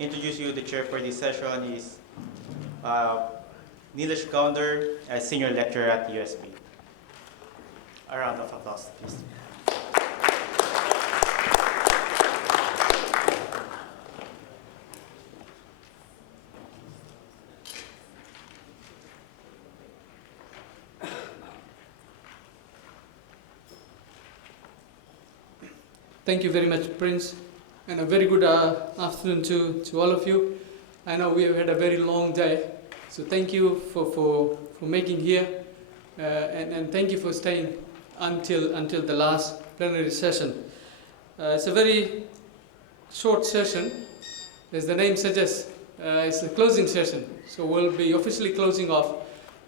introduce you the chair for this session is Nilesh Gounder, a senior lecturer at the USB. A round of applause, please. Thank you very much, Prince, and a very good afternoon to all of you. I know we have had a very long day, so thank you for making here, and thank you for staying until the last plenary session. It's a very short session, as the name suggests. It's the closing session, so we'll be officially closing off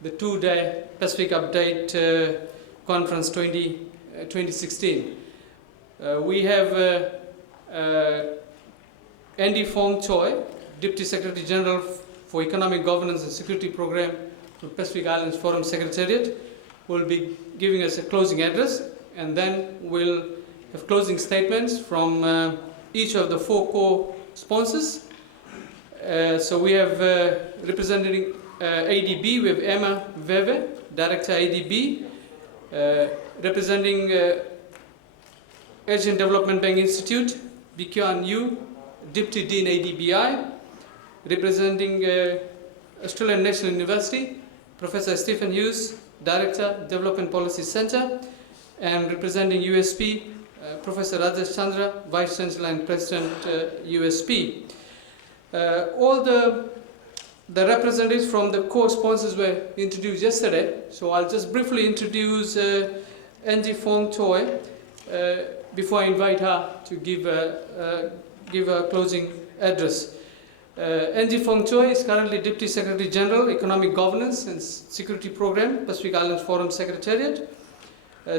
the two-day Pacific Update Conference 2016. We have Andie Fong Choi, Deputy Secretary General for Economic Governance and Security Program for Pacific Islands Forum Secretariat, who will be giving us a closing address, and then we'll have closing statements from each of the four co-sponsors. So we have representing ADB, we have Emma Veve, Director ADB, representing Asian Development Bank Institute, Bokhwan Yu, Deputy Dean ADBI, representing Australian National University, Professor Stephen Hughes, Director, Development Policy Center, and representing USP, Professor Rajesh Chandra, Vice Chancellor and President USP. All the representatives from the co-sponsors were introduced yesterday, so I'll just briefly introduce Andie Fong Choi before I invite her to give a closing address. Andie Fong Choi is currently Deputy Secretary General, Economic Governance and Security Program, Pacific Islands Forum Secretariat.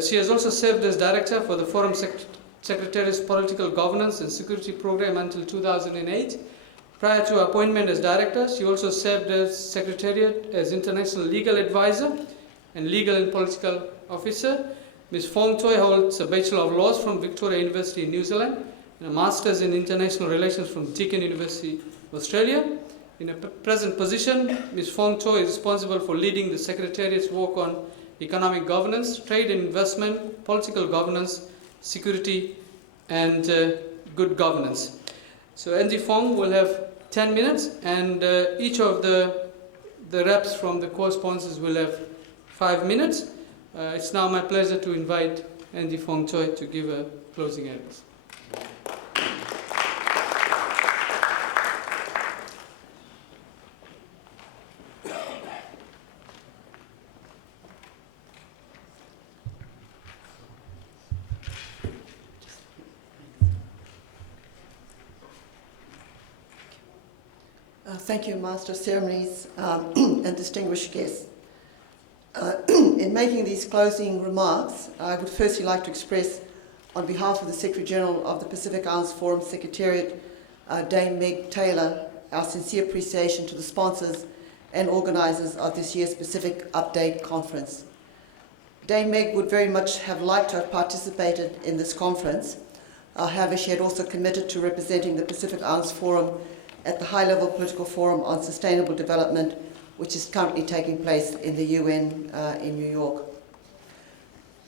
She has also served as Director for the Forum Secretariat's Political Governance and Security Program until 2008. Prior to her appointment as Director, she also served as Secretariat as International Legal Advisor and Legal and Political Officer. Ms. Fong Choi holds a Bachelor of Laws from Victoria University in New Zealand and a Master's in International Relations from Deakin University, Australia. In a present position, Ms. Fong Choi is responsible for leading the Secretariat's work on economic governance, trade and investment, political governance, security, and good governance. So Andie Fong will have 10 minutes, and each of the reps from the co-sponsors will have 5 minutes. It's now my pleasure to invite Andie Fong Choi to give a closing address. Thank you, Master of Ceremonies and distinguished guests. In making these closing remarks, I would firstly like to express, on behalf of the Secretary General of the Pacific Islands Forum Secretariat, Dame Meg Taylor, our sincere appreciation to the sponsors and organisers of this year's Pacific Update Conference. Dame Meg would very much have liked to have participated in this conference. However, she had also committed to representing the Pacific Islands Forum at the high-level political forum on sustainable development, which is currently taking place in the UN in New York.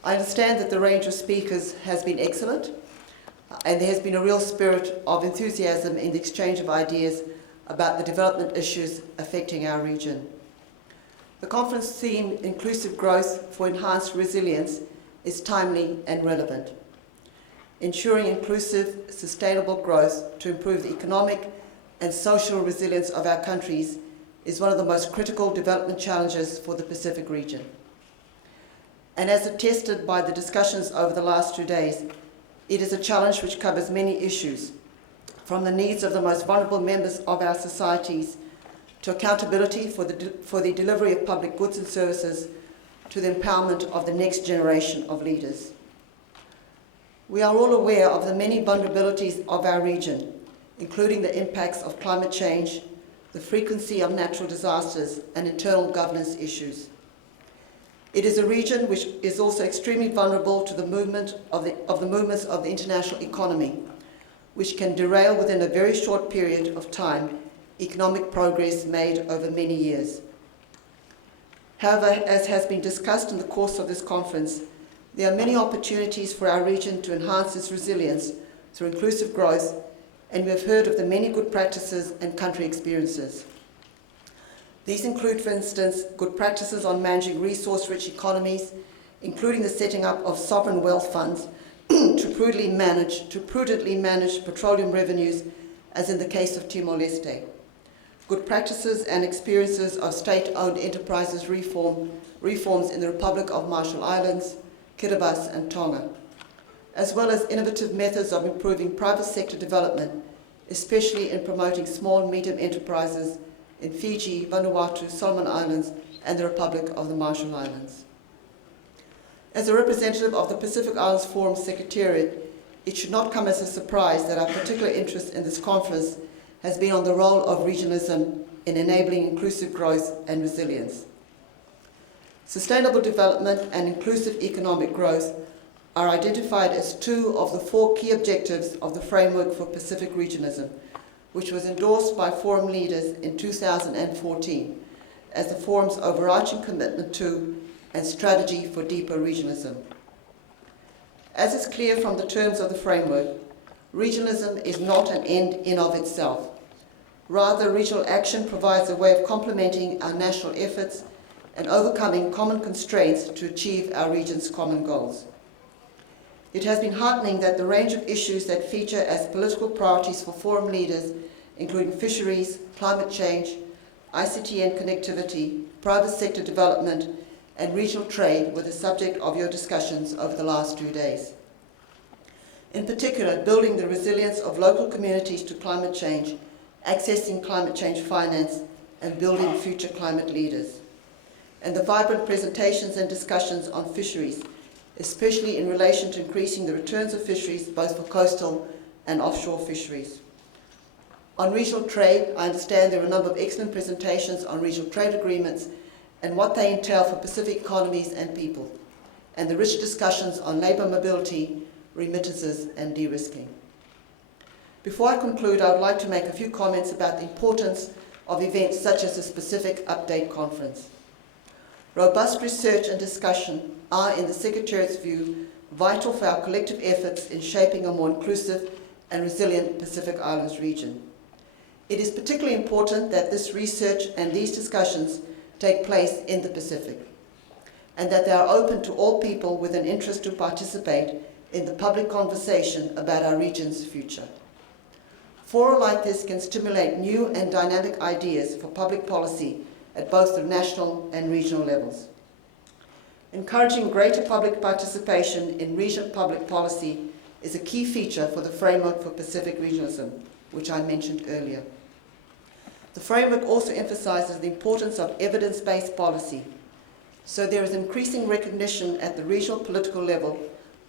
I understand that the range of speakers has been excellent, and there has been a real spirit of enthusiasm in the exchange of ideas about the development issues affecting our region. The conference theme, Inclusive Growth for Enhanced Resilience, is timely and relevant. Ensuring inclusive, sustainable growth to improve the economic and social resilience of our countries is one of the most critical development challenges for the Pacific region. And as attested by the discussions over the last 2 days, it is a challenge which covers many issues, from the needs of the most vulnerable members of our societies to accountability for the delivery of public goods and services to the empowerment of the next generation of leaders. We are all aware of the many vulnerabilities of our region, including the impacts of climate change, the frequency of natural disasters, and internal governance issues. It is a region which is also extremely vulnerable to the movements of the international economy, which can derail within a very short period of time economic progress made over many years. However, as has been discussed in the course of this conference, there are many opportunities for our region to enhance its resilience through inclusive growth, and we have heard of the many good practices and country experiences. These include, for instance, good practices on managing resource-rich economies, including the setting up of sovereign wealth funds to prudently manage petroleum revenues, as in the case of Timor-Leste. Good practices and experiences of state-owned enterprises reforms in the Republic of Marshall Islands, Kiribati and Tonga, as well as innovative methods of improving private sector development, especially in promoting small and medium enterprises in Fiji, Vanuatu, Solomon Islands, and the Republic of the Marshall Islands. As a representative of the Pacific Islands Forum Secretariat, it should not come as a surprise that our particular interest in this conference has been on the role of regionalism in enabling inclusive growth and resilience. Sustainable development and inclusive economic growth are identified as two of the 4 key objectives of the Framework for Pacific Regionalism, which was endorsed by Forum leaders in 2014 as the Forum's overarching commitment to and strategy for deeper regionalism. As is clear from the terms of the framework, regionalism is not an end in of itself. Rather, regional action provides a way of complementing our national efforts and overcoming common constraints to achieve our region's common goals. It has been heartening that the range of issues that feature as political priorities for Forum leaders, including fisheries, climate change, ICT and connectivity, private sector development, and regional trade, were the subject of your discussions over the last 2 days. In particular, building the resilience of local communities to climate change, accessing climate change finance, and building future climate leaders. And the vibrant presentations and discussions on fisheries, especially in relation to increasing the returns of fisheries, both for coastal and offshore fisheries. On regional trade, I understand there are a number of excellent presentations on regional trade agreements and what they entail for Pacific economies and people, and the rich discussions on labour mobility, remittances, and de-risking. Before I conclude, I would like to make a few comments about the importance of events such as the Specific Update Conference. Robust research and discussion are, in the Secretariat's view, vital for our collective efforts in shaping a more inclusive and resilient Pacific Islands region. It is particularly important that this research and these discussions take place in the Pacific, and that they are open to all people with an interest to participate in the public conversation about our region's future. Fora like this can stimulate new and dynamic ideas for public policy at both the national and regional levels. Encouraging greater public participation in regional public policy is a key feature for the Framework for Pacific Regionalism, which I mentioned earlier. The framework also emphasizes the importance of evidence-based policy, so there is increasing recognition at the regional political level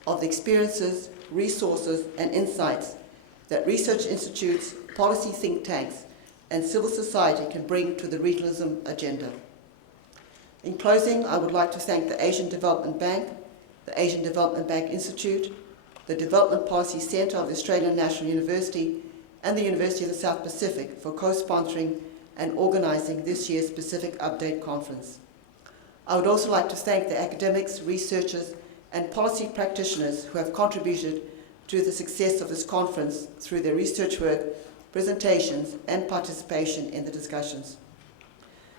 of the experiences, resources, and insights that research institutes, policy think tanks, and civil society can bring to the regionalism agenda. In closing, I would like to thank the Asian Development Bank, the Asian Development Bank Institute, the Development Policy Centre of the Australian National University, and the University of the South Pacific for co-sponsoring and organising this year's Pacific Update Conference. I would also like to thank the academics, researchers, and policy practitioners who have contributed to the success of this conference through their research work, presentations, and participation in the discussions.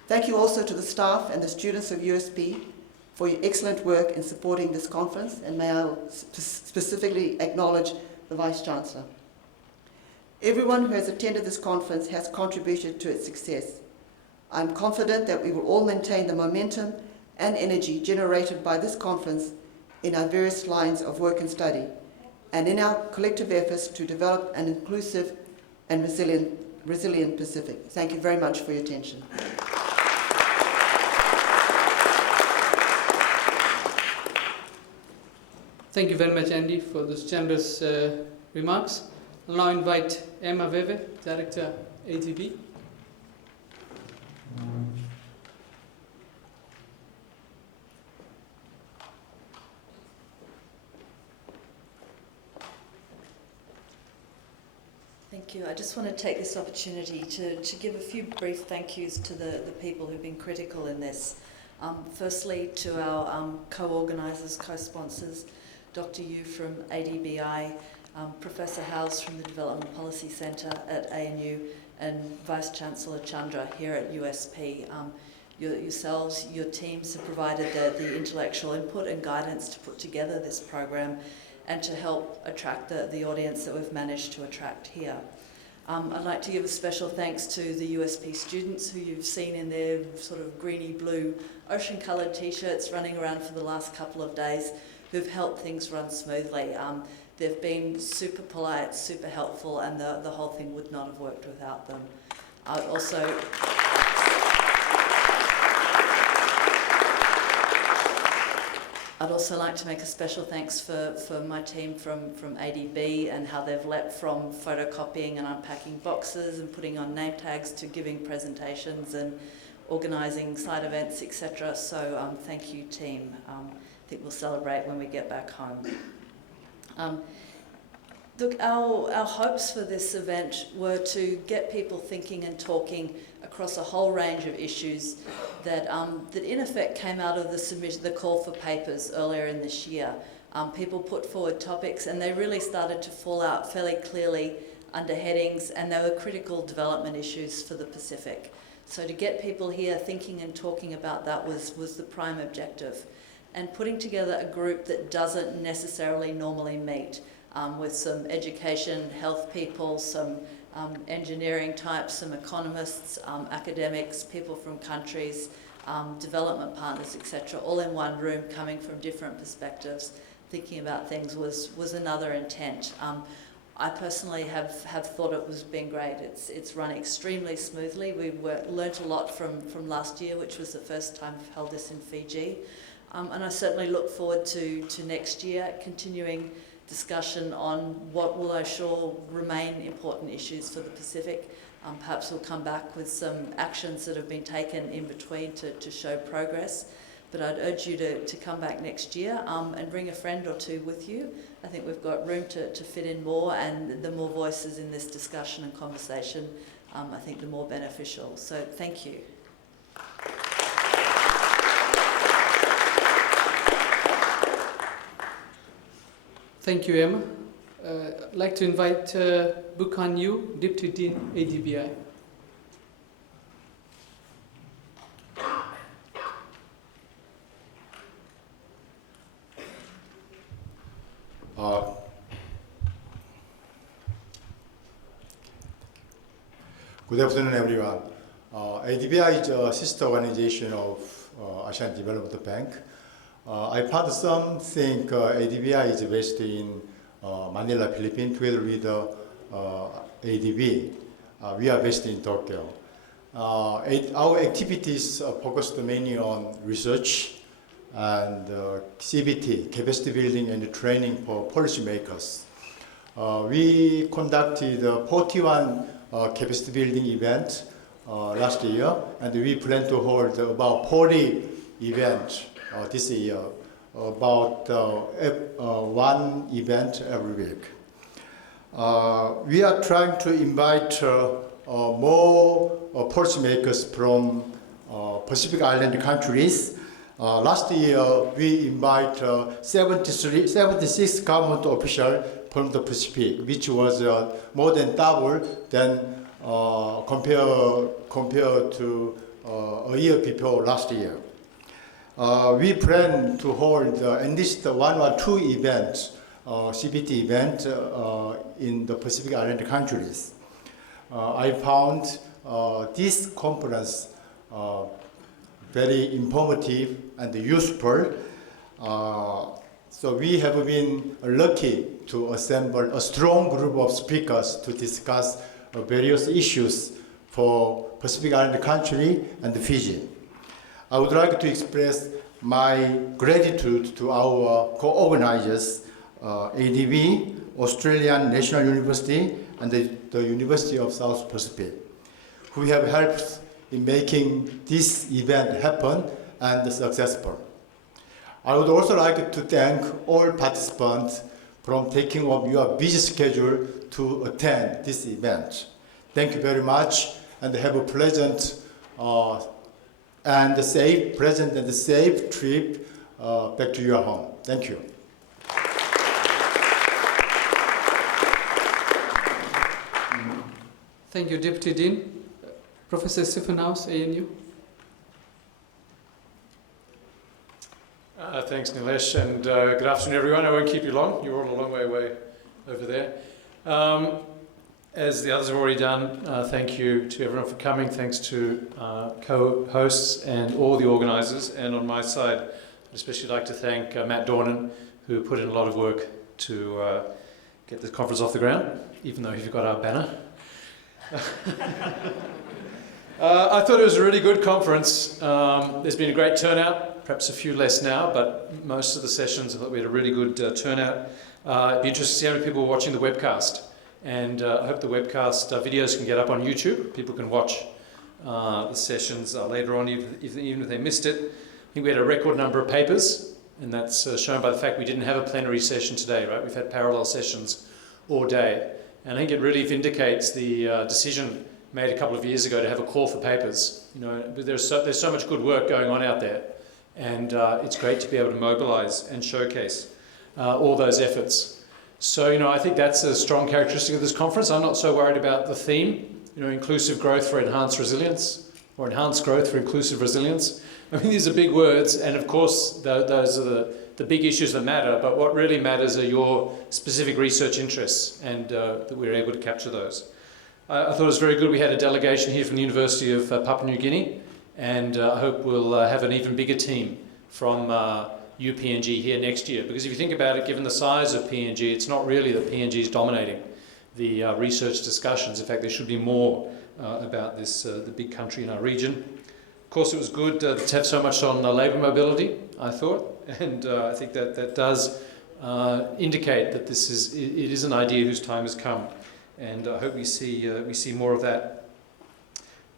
Thank you also to the staff and the students of USP for your excellent work in supporting this conference, and may I specifically acknowledge the Vice-Chancellor. Everyone who has attended this conference has contributed to its success. I am confident that we will all maintain the momentum and energy generated by this conference in our various lines of work and study, and in our collective efforts to develop an inclusive and resilient Pacific. Thank you very much for your attention. Thank you very much, Andie, for those generous remarks. I'll now invite Emma Veve, Director, ATB. just want to take this opportunity to give a few brief thank yous to the people who've been critical in this. Firstly, to our co-organisers, co-sponsors, Dr. Yu from ADBI, Professor Howes from the Development Policy Centre at ANU, and Vice Chancellor Chandra here at USP. Yourselves, your teams have provided the intellectual input and guidance to put together this program and to help attract the audience that we've managed to attract here. I'd like to give a special thanks to the USP students who you've seen in their sort of greeny blue ocean coloured t-shirts running around for the last couple of days, who've helped things run smoothly. They've been super polite, super helpful, and the whole thing would not have worked without them. I'd also like to make a special thanks for my team from ADB and how they've leapt from photocopying and unpacking boxes and putting on name tags to giving presentations and organising side events, etc. So thank you, team. I think we'll celebrate when we get back home. Look, our hopes for this event were to get people thinking and talking across a whole range of issues that in effect came out of the call for papers earlier in this year. People put forward topics and they really started to fall out fairly clearly under headings, and they were critical development issues for the Pacific. So to get people here thinking and talking about that was the prime objective. And putting together a group that doesn't necessarily normally meet, with some education, health people, some engineering types, some economists, academics, people from countries, development partners, etc., all in one room coming from different perspectives, thinking about things was another intent. I personally have thought it was been great. It's run extremely smoothly. We learnt a lot from last year, which was the first time we've held this in Fiji. And I certainly look forward to next year, continuing discussion on what will, I'm sure, remain important issues for the Pacific. Perhaps we'll come back with some actions that have been taken in between to show progress. But I'd urge you to come back next year and bring a friend or two with you. I think we've got room to fit in more, and the more voices in this discussion and conversation, I think the more beneficial. So thank you. Thank you, Emma. I'd like to invite Bokhwan, Deputy Dean, ADBI. Good afternoon, everyone. ADBI is a sister organization of Asian Development Bank. I found some think ADBI is based in Manila, Philippines, together with ADB. We are based in Tokyo. Our activities are focused mainly on research and CBT, capacity building and training for policymakers. We conducted 41 capacity building events last year, and we plan to hold about 40 events this year, about one event every week. We are trying to invite more policymakers from Pacific Island countries. Last year, we invited 76 government officials from the Pacific, which was more than double than compared to a year before last year. We plan to hold at least one or two events, CBT events, in the Pacific Island countries. I found this conference very informative and useful. So we have been lucky to assemble a strong group of speakers to discuss various issues for Pacific Island country and Fiji. I would like to express my gratitude to our co-organizers, ADB, Australian National University, and the University of South Pacific, who have helped in making this event happen and successful. I would also like to thank all participants from taking up your busy schedule to attend this event. Thank you very much, and have a pleasant and safe trip back to your home. Thank you. Thank you, Deputy Dean. Professor Stephen House, ANU. Thanks, Nilesh, and good afternoon, everyone. I won't keep you long. You're all a long way away over there. As the others have already done, thank you to everyone for coming. Thanks to co-hosts and all the organisers. And on my side, I'd especially like to thank Matt Dornan, who put in a lot of work to get this conference off the ground, even though he forgot our banner. I thought it was a really good conference. There's been a great turnout, perhaps a few less now, but most of the sessions, I thought we had a really good turnout. It'd be interesting to see how many people were watching the webcast. And I hope the webcast videos can get up on YouTube. People can watch the sessions later on, even if they missed it. I think we had a record number of papers, and that's shown by the fact we didn't have a plenary session today, right? We've had parallel sessions all day. And I think it really vindicates the decision made a couple of years ago to have a call for papers. You know, there's so much good work going on out there, and it's great to be able to mobilise and showcase all those efforts. So, you know, I think that's a strong characteristic of this conference. I'm not so worried about the theme, you know, inclusive growth for enhanced resilience, or enhanced growth for inclusive resilience. I mean, these are big words, and of course, those are the big issues that matter, but what really matters are your specific research interests, and that we're able to capture those. I thought it was very good. We had a delegation here from the University of Papua New Guinea, and I hope we'll have an even bigger team from UPNG here next year, because if you think about it, given the size of PNG, it's not really that PNG is dominating the research discussions. In fact, there should be more about this, the big country in our region. Of course, it was good to have so much on labour mobility, I thought, and I think that does indicate that it is an idea whose time has come, and I hope we see more of that.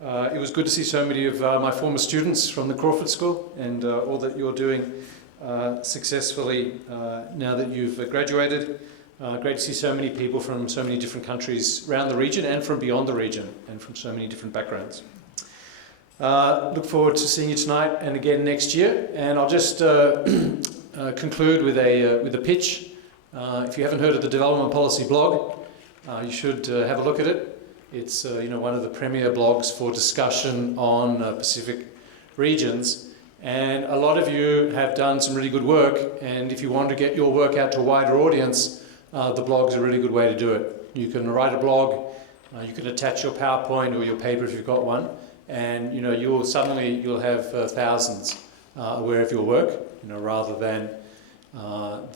It was good to see so many of my former students from the Crawford School, and all that you're doing successfully now that you've graduated. Great to see so many people from so many different countries around the region and from beyond the region and from so many different backgrounds. Look forward to seeing you tonight and again next year. And I'll just conclude with a pitch. If you haven't heard of the Development Policy blog, you should have a look at it. It's one of the premier blogs for discussion on Pacific regions. And a lot of you have done some really good work, and if you want to get your work out to a wider audience, the blog is a really good way to do it. You can write a blog, you can attach your PowerPoint or your paper if you've got one, and you'll have thousands aware of your work, rather than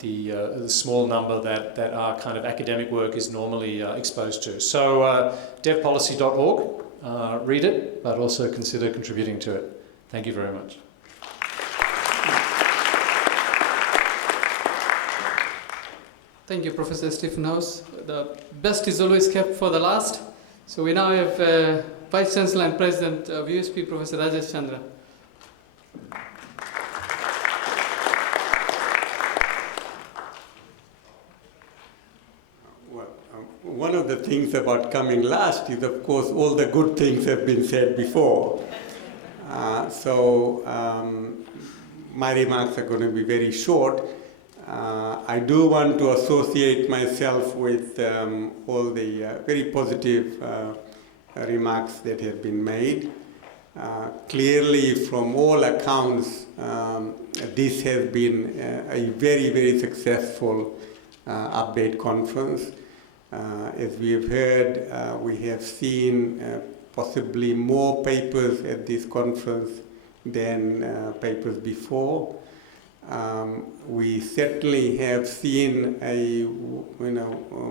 the small number that our kind of academic work is normally exposed to. So devpolicy.org, read it, but also consider contributing to it. Thank you very much. Thank you, Professor Stephen House. The best is always kept for the last. So we now have Vice Chancellor and President of USP, Professor Rajesh Chandra. Well, one of the things about coming last is, of course, all the good things have been said before. My remarks are going to be very short. I do want to associate myself with all the very positive remarks that have been made. Clearly, from all accounts, this has been a very, very successful update conference. As we have heard, we have seen possibly more papers at this conference than papers before. We certainly have seen a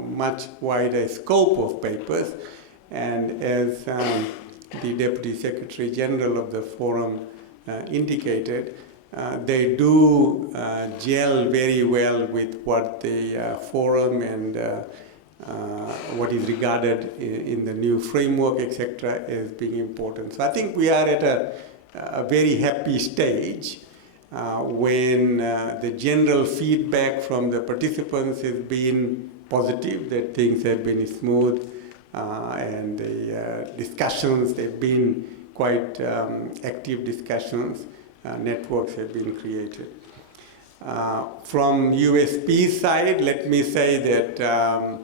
much wider scope of papers, and as the Deputy Secretary General of the Forum indicated, they do gel very well with what the Forum and what is regarded in the new framework, etc., as being important. So I think we are at a very happy stage. when the general feedback from the participants has been positive, that things have been smooth, and the discussions have been quite active discussions, networks have been created. From USP side, let me say that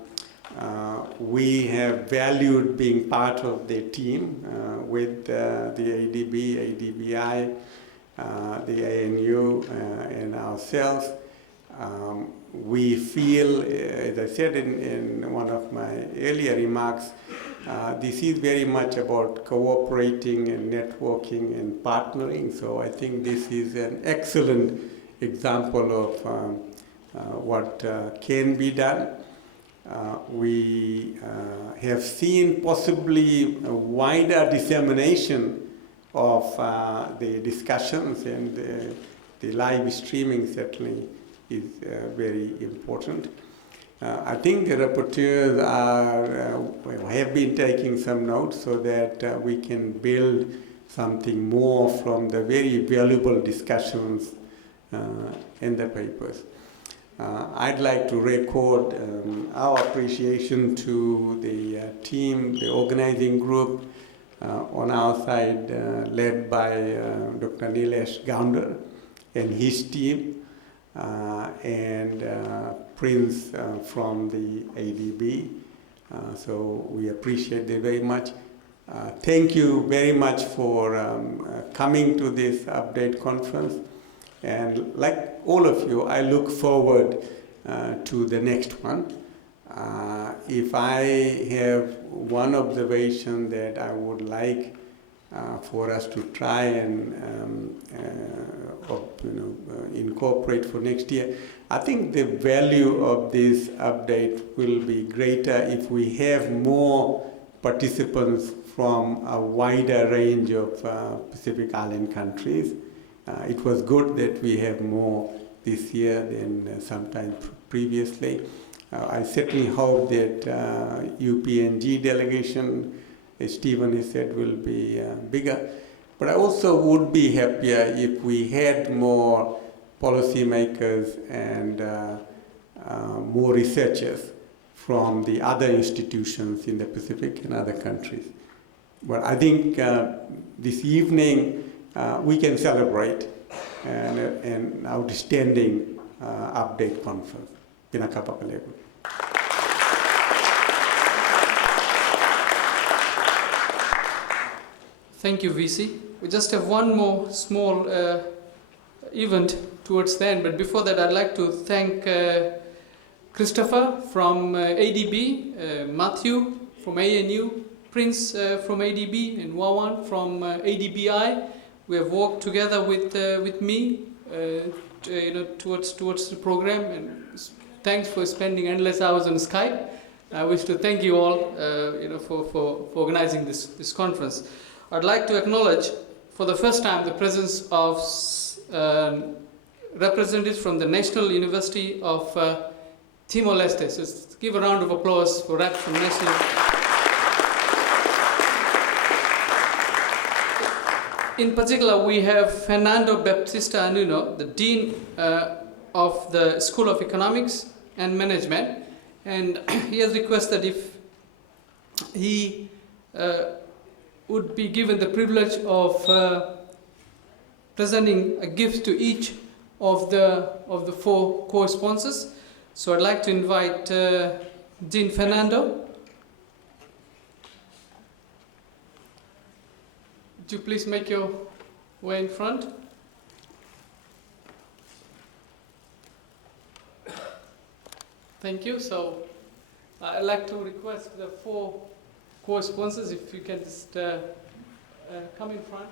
we have valued being part of the team with the ADB, ADBI, the ANU, and ourselves. We feel, as I said in one of my earlier remarks, this is very much about cooperating and networking and partnering. So I think this is an excellent example of what can be done. We have seen possibly a wider dissemination of the discussions, and the live streaming certainly is very important. I think the rapporteurs have been taking some notes so that we can build something more from the very valuable discussions in the papers. I'd like to record our appreciation to the team, the organizing group on our side, led by Dr. Nilesh Gounder and his team, and Prince from the ADB. So we appreciate them very much. Thank you very much for coming to this update conference. And like all of you, I look forward to the next one. If I have one observation that I would like for us to try and incorporate for next year, I think the value of this update will be greater if we have more participants from a wider range of Pacific Island countries. It was good that we have more this year than sometime previously. I certainly hope that UPNG delegation, as Stephen has said, will be bigger. But I also would be happier if we had more policymakers and more researchers from the other institutions in the Pacific and other countries. But I think this evening we can celebrate an outstanding update conference. Pinakapakalegu. Thank you, VC. We just have one more small event towards the end, but before that I'd like to thank Christopher from ADB, Matthew from ANU, Prince from ADB, and Wawan from ADBI. We have worked together with me towards the program, and thanks for spending endless hours on Skype. I wish to thank you all for organizing this conference. I'd like to acknowledge for the first time the presence of representatives from the National University of Timor-Leste. So let's give a round of applause for reps from National. In particular, we have Fernando Baptista Anuno, the Dean of the School of Economics and Management, and he has requested if he would be given the privilege of presenting a gift to each of the four co-sponsors. So I'd like to invite Dean Fernando. Would you please make your way in front? Thank you. So I'd like to request the four co-sponsors, if you can just come in front.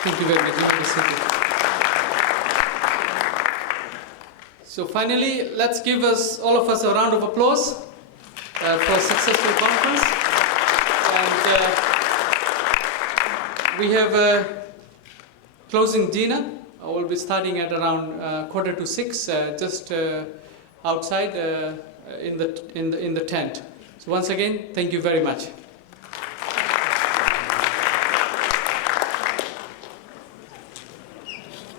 Thank you very much. You have a seat. So finally, let's give all of us a round of applause for a successful conference. And we have a closing dinner. We'll be starting at around 5:45, just outside in the tent. So once again, thank you very much.